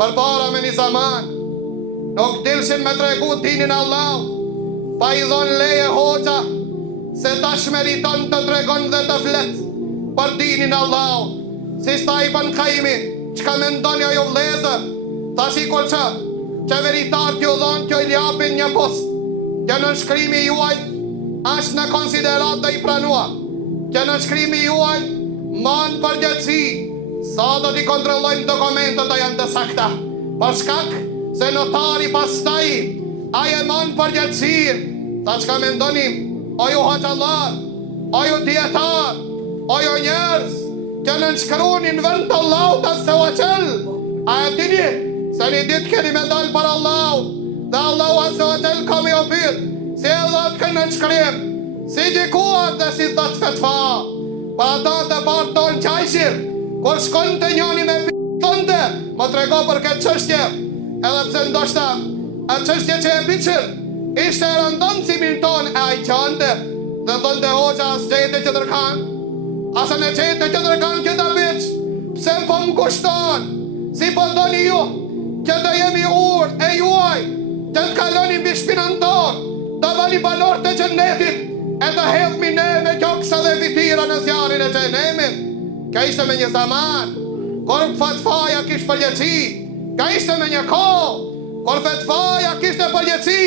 për para me një zaman, nuk dilshin me tregu dinin Allah, pa i dhon leje hoxha, se tash meriton të tregon dhe të flet për dinin Allah. Si sta i bën Kaimi, çka mendoni ajo vëllezër? Tash i kolça, qeveritar t'ju dhon t'ju i japin një post, që në shkrimi juaj është në konsiderat dhe i pranua, që në shkrimi juaj man përgjithësi, sa do t'i kontrollojmë dokumentet të janë të sakta, për shkak se notari pastaj aje man përgjithësir. Ta çka mendoni, o ju hoxhallar, o ju dietar, o ju njerëz që nënshkruanin vend të Allahut azza wa jall, a e dini se një ditë keni me dalë për Allah, dhe Allahu azza wa jall ka me ju pyet, si e dhët kënë nënshkrim, si gjikuat dhe si dhët fetfa, pa ata të partë tonë qajshir, kur shkon të njani me thonte, më trego për këtë çështje, edhe pse ndoshta a çështje që e piqër, ishte e rëndonë si mirton e a i qante, dhe thonte hoxha as gjete që tërkan, asa në gjete që tërkan këta biq, pse po më kushton, si po doni ju, që të jemi ur e juaj, që të kaloni mbi shpinën tonë, të bani banor të gjennetit, e të hedhmi ne me gjoksa dhe vitira në zjarin e gjennemit. Ka ishte me një zaman, kur fatfaja kish përgjëci, ka ishte me një kohë, kur fatfaja kishte përgjëci.